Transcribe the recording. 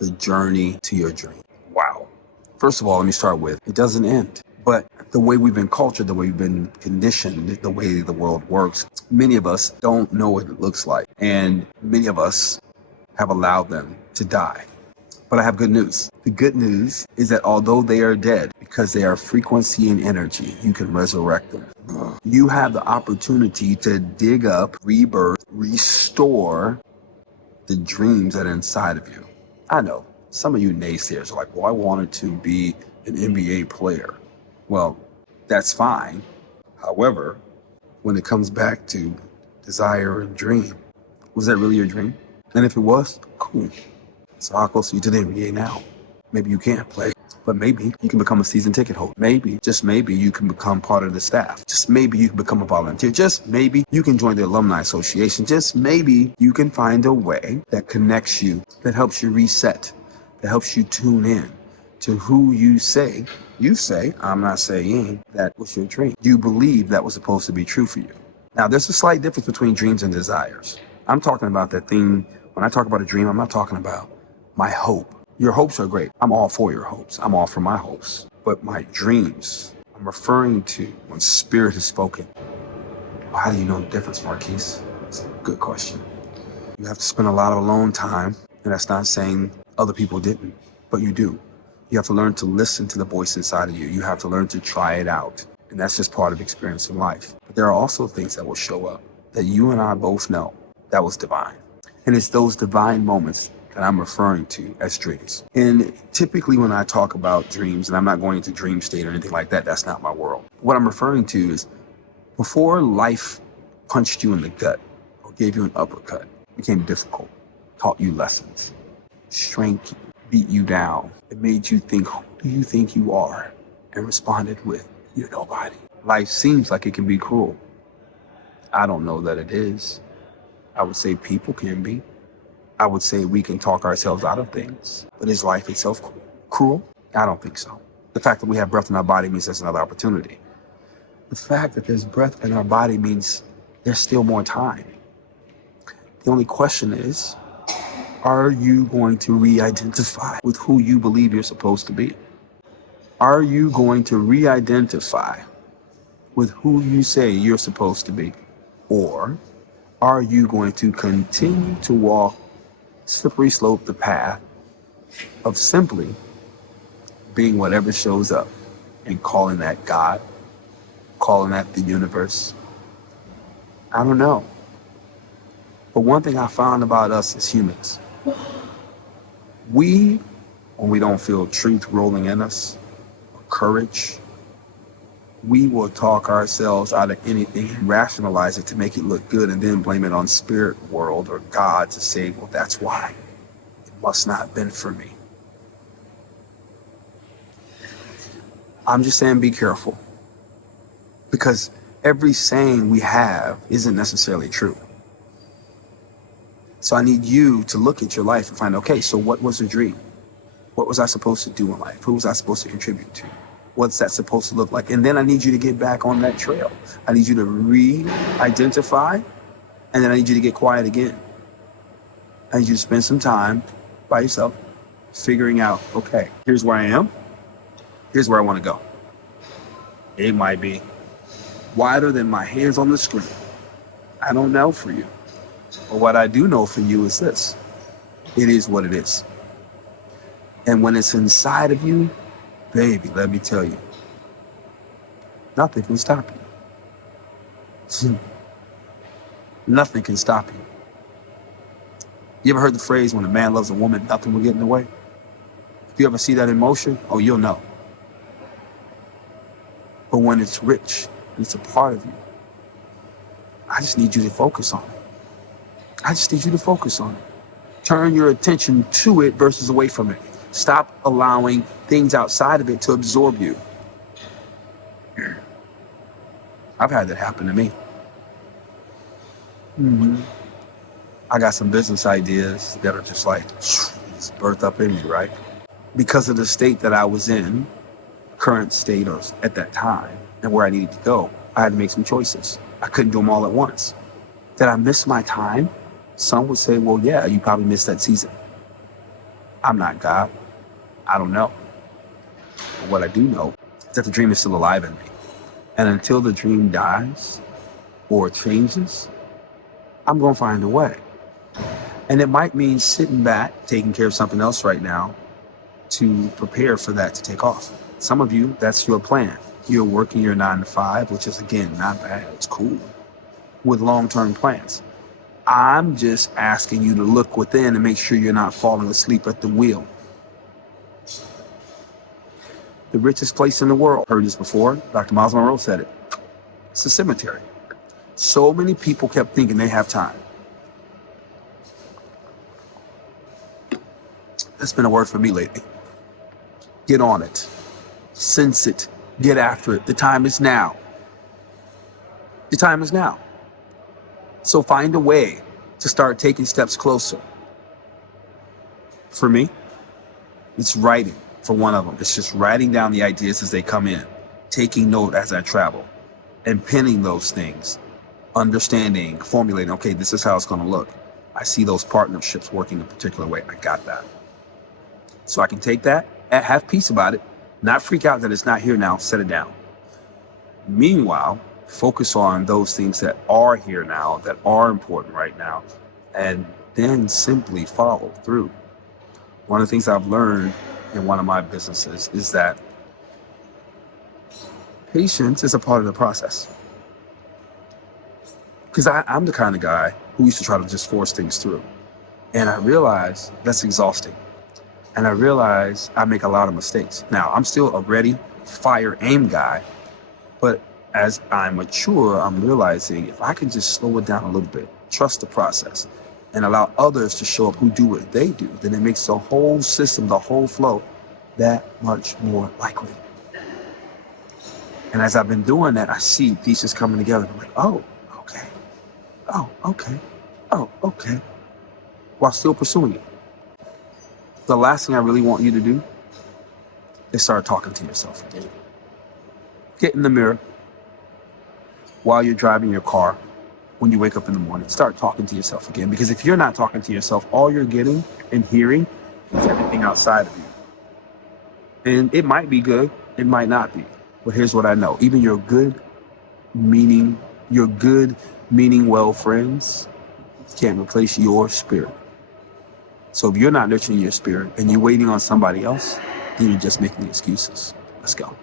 the journey to your dream. Wow. First of all, let me start with, it doesn't end. But the way we've been cultured, the way we've been conditioned, the way the world works, many of us don't know what it looks like. And many of us have allowed them to die. But I have good news. The good news is that although they are dead, because they are frequency and energy, you can resurrect them. You have the opportunity to dig up, rebirth, restore the dreams that are inside of you. I know some of you naysayers are like, well, I wanted to be an NBA player. Well, that's fine. However, when it comes back to desire and dream, was that really your dream? And if it was, cool. So how close are you to the NBA now? Maybe you can't play, but maybe you can become a season ticket holder. Maybe, just maybe, you can become part of the staff. Just maybe you can become a volunteer. Just maybe you can join the alumni association. Just maybe you can find a way that connects you, that helps you reset, that helps you tune in to who you say, I'm not saying, that was your dream. You believe that was supposed to be true for you. Now, there's a slight difference between dreams and desires. I'm talking about that thing. When I talk about a dream, I'm not talking about my hope. Your hopes are great. I'm all for your hopes. I'm all for my hopes. But my dreams, I'm referring to when spirit has spoken. Well, how do you know the difference, Marquise? It's a good question. You have to spend a lot of alone time, and that's not saying other people didn't, but you do. You have to learn to listen to the voice inside of you. You have to learn to try it out. And that's just part of experiencing life. But there are also things that will show up that you and I both know that was divine. And it's those divine moments that I'm referring to as dreams. And typically when I talk about dreams, and I'm not going into dream state or anything like that, that's not my world. What I'm referring to is before life punched you in the gut or gave you an uppercut, became difficult, taught you lessons, shrank you, beat you down. It made you think, who do you think you are? And responded with, you're nobody. Life seems like it can be cruel. I don't know that it is. I would say people can be. I would say we can talk ourselves out of things. But is life itself cruel? I don't think so. The fact that we have breath in our body means there's another opportunity. The fact that there's breath in our body means there's still more time. The only question is, are you going to re-identify with who you believe you're supposed to be? Are you going to re-identify with who you say you're supposed to be? Or are you going to continue to walk slippery slope the path of simply being whatever shows up and calling that God, calling that the universe? I don't know. But one thing I found about us as humans, when we don't feel truth rolling in us, or courage, we will talk ourselves out of anything and rationalize it to make it look good and then blame it on spirit world or God to say, well, that's why. It must not have been for me. I'm just saying be careful. Because every saying we have isn't necessarily true. So I need you to look at your life and find, okay, so what was a dream? What was I supposed to do in life? Who was I supposed to contribute to? What's that supposed to look like? And then I need you to get back on that trail. I need you to re-identify, and then I need you to get quiet again. I need you to spend some time by yourself figuring out, okay, here's where I am. Here's where I want to go. It might be wider than my hands on the screen. I don't know for you. But what I do know for you is this. It is what it is. And when it's inside of you, baby, let me tell you, nothing can stop you. Nothing can stop you. You ever heard the phrase, when a man loves a woman, nothing will get in the way? If you ever see that in motion, oh, you'll know. But when it's rich and it's a part of you, I just need you to focus on it. I just need you to focus on it. Turn your attention to it versus away from it. Stop allowing things outside of it to absorb you. I've had that happen to me. I got some business ideas that are just like, just birthed up in me, right? Because of the state that I was in, current state or at that time, and where I needed to go, I had to make some choices. I couldn't do them all at once. Did I miss my time? Some would say, well, yeah, you probably missed that season. I'm not God. I don't know. But what I do know is that the dream is still alive in me. And until the dream dies or changes, I'm going to find a way. And it might mean sitting back, taking care of something else right now to prepare for that to take off. Some of you, that's your plan. You're working your 9 to 5, which is, again, not bad. It's cool, with long-term plans. I'm just asking you to look within and make sure you're not falling asleep at the wheel. The richest place in the world, heard this before, Dr. Miles Monroe said it, it's a cemetery. So many people kept thinking they have time. That's been a word for me lately. Get on it. Sense it. Get after it. The time is now. The time is now. So find a way to start taking steps closer. For me, it's writing. For one of them, it's just writing down the ideas as they come in, taking note as I travel, and pinning those things, understanding, formulating, okay, this is how it's going to look. I see those partnerships working a particular way. I got that. So I can take that, have peace about it, not freak out that it's not here now, set it down. Meanwhile, focus on those things that are here now, that are important right now, and then simply follow through. One of the things I've learned in one of my businesses is that patience is a part of the process. Because I'm the kind of guy who used to try to just force things through. And I realize that's exhausting. And I realize I make a lot of mistakes. Now, I'm still a ready, fire, aim guy. But as I mature, I'm realizing if I can just slow it down a little bit, trust the process, and allow others to show up who do what they do, then it makes the whole system, the whole flow, that much more likely. And as I've been doing that, I see pieces coming together. I'm like, oh, okay. Oh, okay. Oh, okay. While still pursuing it. The last thing I really want you to do is start talking to yourself again. Get in the mirror while you're driving your car. When you wake up in the morning, start talking to yourself again. Because if you're not talking to yourself, all you're getting and hearing is everything outside of you. And it might be good, it might not be. But here's what I know. Even your good meaning well friends can't replace your spirit. So if you're not nurturing your spirit and you're waiting on somebody else, then you're just making excuses. Let's go.